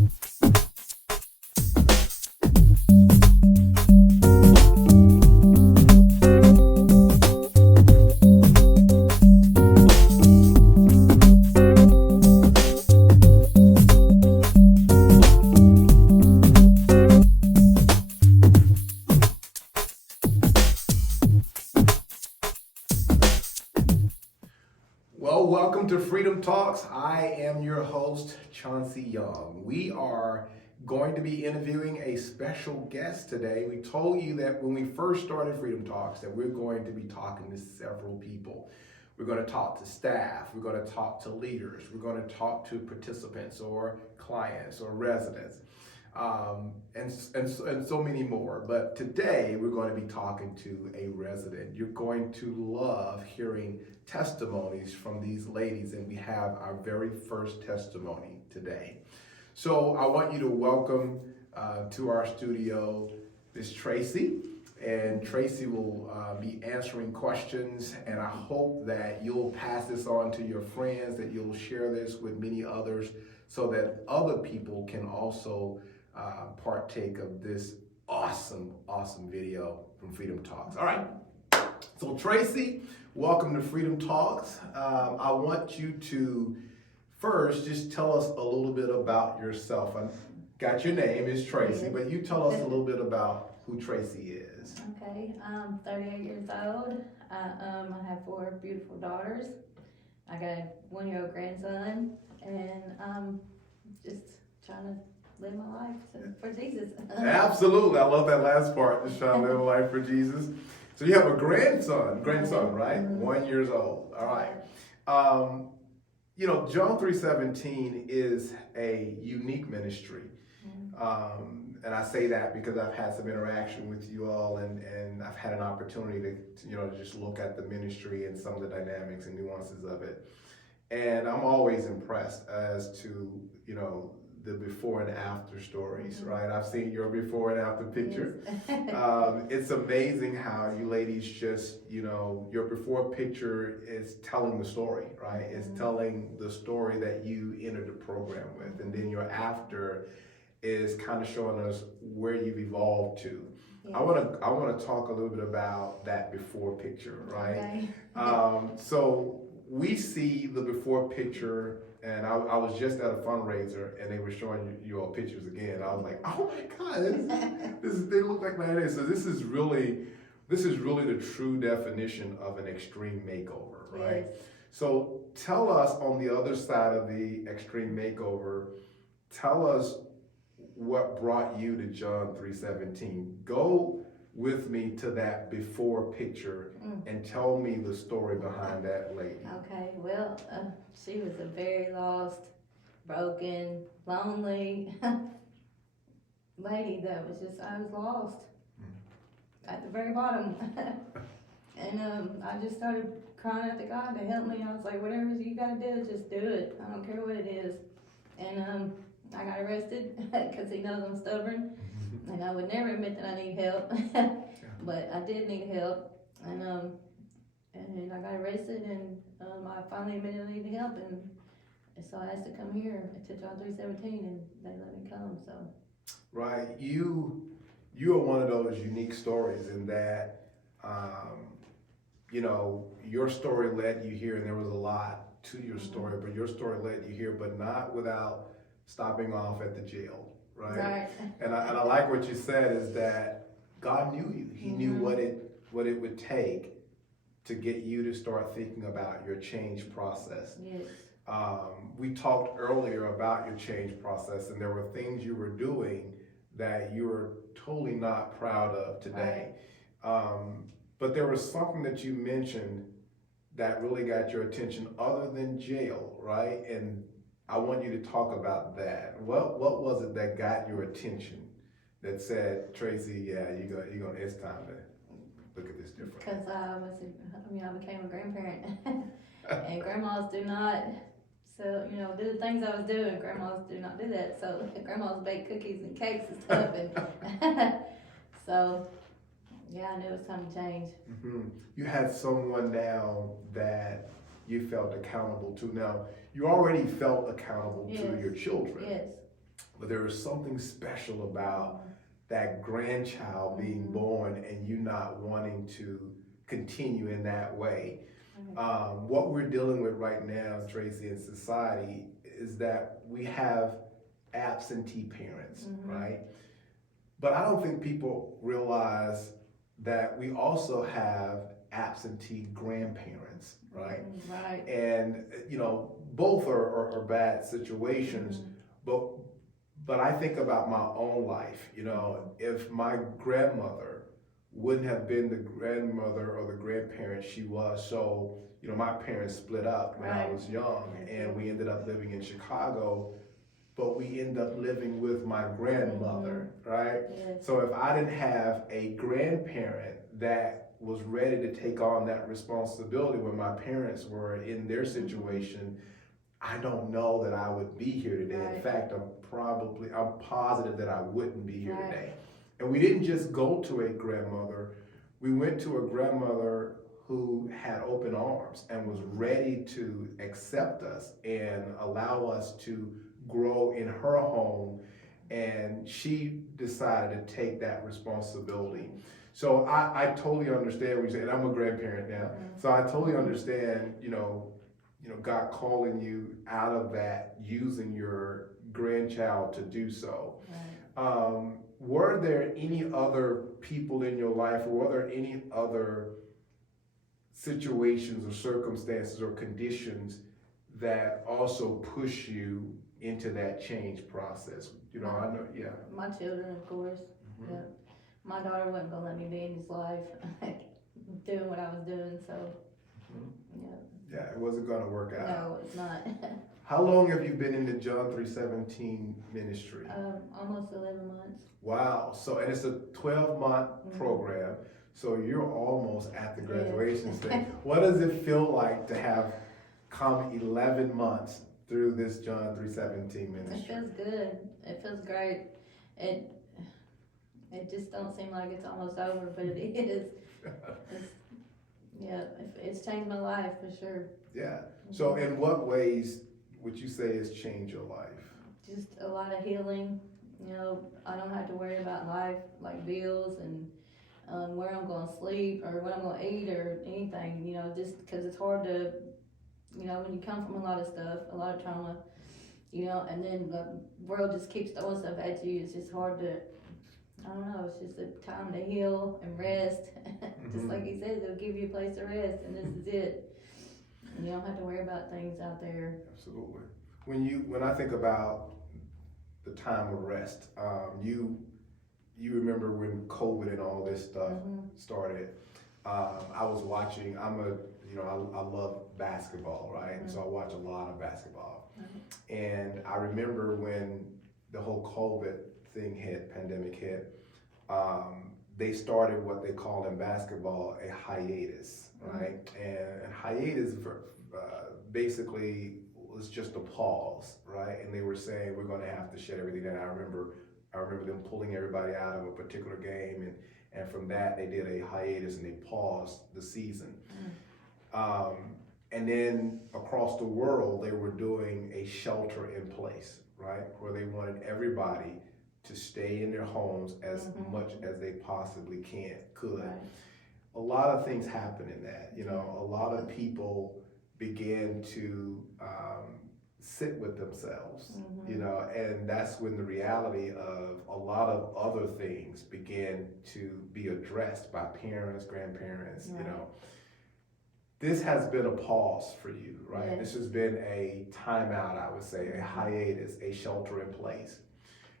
Well, welcome to Freedom Talks. I am your host, Chauncey Young. We are going to be interviewing a special guest today. We told you that when we first started Freedom Talks that we're going to be talking to several people. We're going to talk to staff, we're going to talk to leaders, we're going to talk to participants or clients or residents. And so many more. But today we're going to be talking to a resident. You're going to love hearing testimonies from these ladies, and we have our very first testimony today. So I want you to welcome to our studio Miss Tracy. And Tracy will be answering questions, and I hope that you'll pass this on to your friends, that you'll share this with many others so that other people can also partake of this awesome video from Freedom Talks. All right, so Tracy, welcome to Freedom Talks. I want you to first just tell us a little bit about yourself. I got your name is Tracy, but you tell us a little bit about who Tracy is. Okay, I'm 38 years old. I have 4 beautiful daughters. I got a 1-year-old grandson, and I'm just trying to live my life for Jesus. Absolutely, I love that last part, just trying to live a life for Jesus. So you have a grandson, right? 1 year old. All right. You know, John 3:17 is a unique ministry. And I say that because I've had some interaction with you all, and I've had an opportunity to just look at the ministry and some of the dynamics and nuances of it. And I'm always impressed as to, the before and after stories, right? I've seen your before and after picture. Yes. It's amazing how you ladies just, your before picture is telling the story, right? It's telling the story that you entered the program with. And then your after is kind of showing us where you've evolved to. Yes. I want to talk a little bit about that before picture, right? Okay. So we see the before picture, and I was just at a fundraiser, and they were showing you all pictures again. I was like, oh my God, they look like my days. So this is really the true definition of an extreme makeover, right? Yes. So tell us, on the other side of the extreme makeover, tell us what brought you to John 3:17. Go with me to that before picture and tell me the story behind that lady. Okay, well, she was a very lost, broken, lonely lady that I was lost at the very bottom. And I just started crying out to God to help me. I was like, whatever you gotta do, just do it. I don't care what it is. And I got arrested because he knows I'm stubborn, and I would never admit that I need help, but I did need help, and I got arrested, and I finally admitted I needed help, and so I asked to come here to John 3:17, and they let me come. So right, you are one of those unique stories in that your story led you here, and there was a lot to your story, but your story led you here, but not without stopping off at the jail, right? And I like what you said, is that God knew you. He knew what it would take to get you to start thinking about your change process. yes, We talked earlier about your change process, and there were things you were doing that you were totally not proud of today. But there was something that you mentioned that really got your attention other than jail, right? And I want you to talk about that. What was it that got your attention that said, Tracy, yeah, it's time to look at this differently? because I became a grandparent, and grandmas do not. So, do the things I was doing, grandmas do not do that. So, grandmas bake cookies and cakes and stuff, and so, yeah, I knew it was time to change. You had someone now that you felt accountable to. Now, you already felt accountable to your children. Yes. but there is something special about that grandchild being born and you not wanting to continue in that way. What we're dealing with right now, Tracy, in society is that we have absentee parents, right? But I don't think people realize that we also have absentee grandparents, right? Right. And both are bad situations, but I think about my own life. If my grandmother wouldn't have been the grandmother or the grandparent she was, so my parents split up when I was young, and we ended up living in Chicago, but we end up living with my grandmother, right? Yes. So if I didn't have a grandparent that was ready to take on that responsibility when my parents were in their situation, I don't know that I would be here today. Right. In fact, I'm positive that I wouldn't be here today. And we didn't just go to a grandmother, we went to a grandmother who had open arms and was ready to accept us and allow us to grow in her home, and she decided to take that responsibility. So I totally understand what you're saying. I'm a grandparent now, so I totally understand, God calling you out of that, using your grandchild to do so. Right. Were there any other people in your life, or were there any other situations or circumstances or conditions that also push you into that change process? I know, yeah. My children, of course. Mm-hmm. Yeah. My daughter wasn't gonna let me be in his life doing what I was doing, so yeah. Yeah, it wasn't gonna work out. No, it's not. How long have you been in the John 3:17 ministry? Almost 11 months. Wow. So, and it's a 12-month program. So you're almost at the graduation stage. What does it feel like to have come 11 months through this John 3:17 ministry? It feels good. It feels great. It just don't seem like it's almost over, but it is. It's changed my life for sure. Yeah. So in what ways would you say it's changed your life? Just a lot of healing. I don't have to worry about life, like bills and where I'm going to sleep or what I'm going to eat or anything, just because it's hard to, when you come from a lot of stuff, a lot of trauma, and then the world just keeps throwing stuff at you. It's just hard to, I don't know, it's just a time to heal and rest. Just like he says, it'll give you a place to rest, and this is it. And you don't have to worry about things out there. Absolutely. When I think about the time of rest, you remember when COVID and all this stuff started. I was watching. I love basketball, right? So I watch a lot of basketball. And I remember when the whole COVID pandemic hit, they started what they call in basketball a hiatus, right? And hiatus basically was just a pause, right? And they were saying we're going to have to shut everything down. I remember them pulling everybody out of a particular game, and from that they did a hiatus and they paused the season. And then across the world they were doing a shelter in place, right? Where they wanted everybody to stay in their homes as much as they possibly could. Right. A lot of things happened in that. A lot of people began to sit with themselves, and that's when the reality of a lot of other things began to be addressed by parents, grandparents. Right. This has been a pause for you, right? Yes. This has been a timeout, I would say, a hiatus, a shelter in place.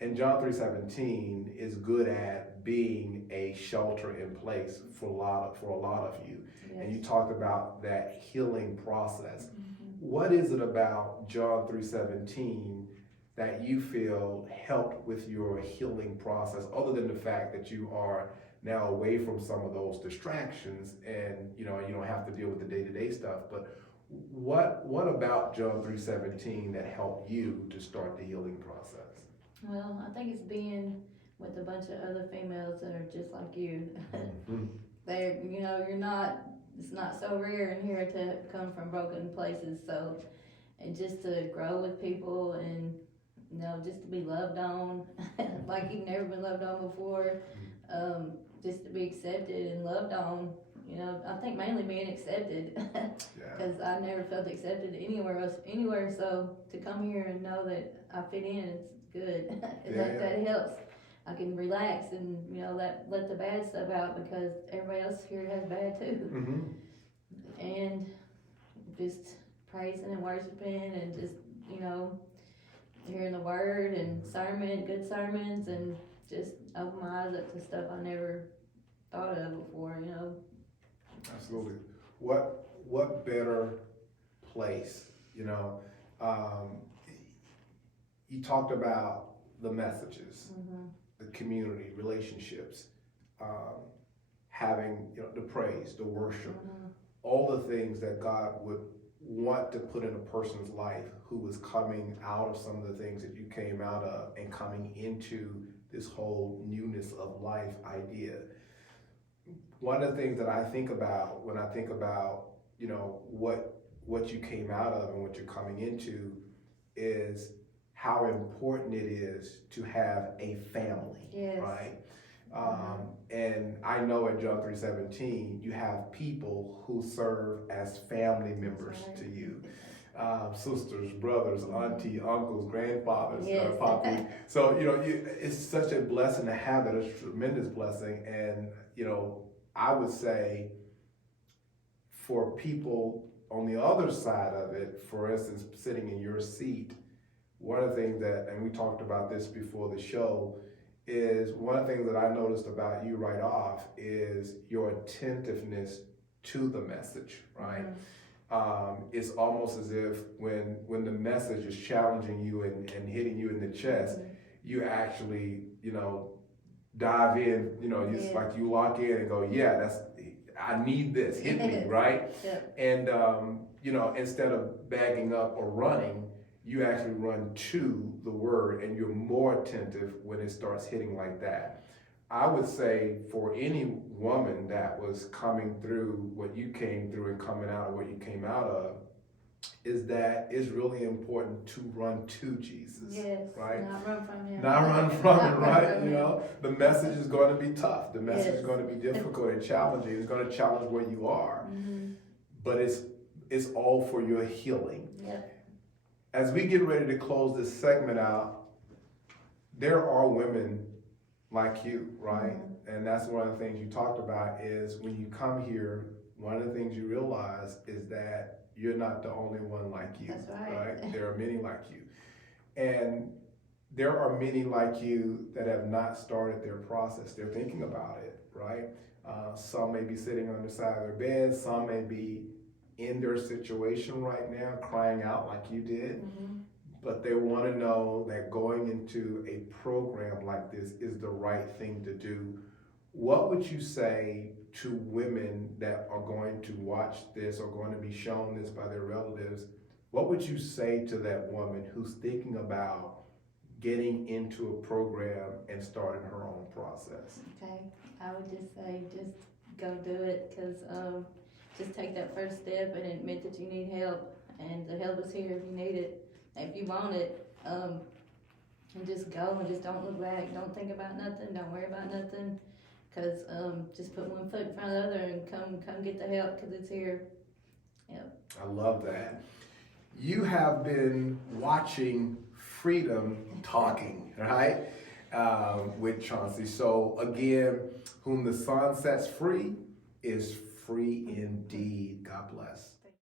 And John 3:17 is good at being a shelter in place for a lot of you. Yes. And you talked about that healing process. What is it about John 3:17 that you feel helped with your healing process, other than the fact that you are now away from some of those distractions and you don't have to deal with the day-to-day stuff, but what about John 3:17 that helped you to start the healing process? Well, I think it's being with a bunch of other females that are just like you. They're, it's not so rare in here to come from broken places, so, and just to grow with people and, just to be loved on, like you've never been loved on before, just to be accepted and loved on. I think mainly being accepted, because I never felt accepted anywhere. So to come here and know that I fit in, it's good. That helps. I can relax and let the bad stuff out, because everybody else here has bad too. Mm-hmm. And just praising and worshiping and just hearing the word and good sermons, and just open my eyes up to stuff I never thought of before. Absolutely. What better place? You talked about the messages, the community, relationships, having the praise, the worship, all the things that God would want to put in a person's life who was coming out of some of the things that you came out of and coming into this whole newness of life idea. One of the things that I think about when I think about what you came out of and what you're coming into is how important it is to have a family, right? And I know at John 3:17, you have people who serve as family members to you. Sisters, brothers, auntie, uncles, grandfathers, papi. So, it's such a blessing to have that. It's a tremendous blessing. And, I would say for people on the other side of it, for instance, sitting in your seat, one of the things and we talked about this before the show, is one of the things that I noticed about you right off is your attentiveness to the message, right? It's almost as if when the message is challenging you and hitting you in the chest, you actually, dive in, just like you lock in and go, I need this, hit me, right? And, instead of bagging up or running, you actually run to the word, and you're more attentive when it starts hitting like that. I would say for any woman that was coming through what you came through and coming out of what you came out of, is that it's really important to run to Jesus, right? Not run from him. Not run from him, right? The message is going to be tough. The message is going to be difficult and challenging. It's going to challenge where you are, but it's all for your healing. As we get ready to close this segment out, there are women like you, right? And that's one of the things you talked about is when you come here, one of the things you realize is that you're not the only one like you. That's right. There are many like you. And there are many like you that have not started their process. They're thinking about it, right? Some may be sitting on the side of their bed. Some may be in their situation right now, crying out like you did. But they want to know that going into a program like this is the right thing to do. What would you say to women that are going to watch this or going to be shown this by their relatives? What would you say to that woman who's thinking about getting into a program and starting her own process? Okay, I would just say, just go do it, because just take that first step and admit that you need help, and the help is here if you need it, if you want it, and just go and just don't look back. Don't think about nothing. Don't worry about nothing. Because just put one foot in front of the other and come get the help, because it's here. I love that. You have been watching Freedom Talking, right? With Chauncey. So again, whom the sun sets free is free indeed. God bless.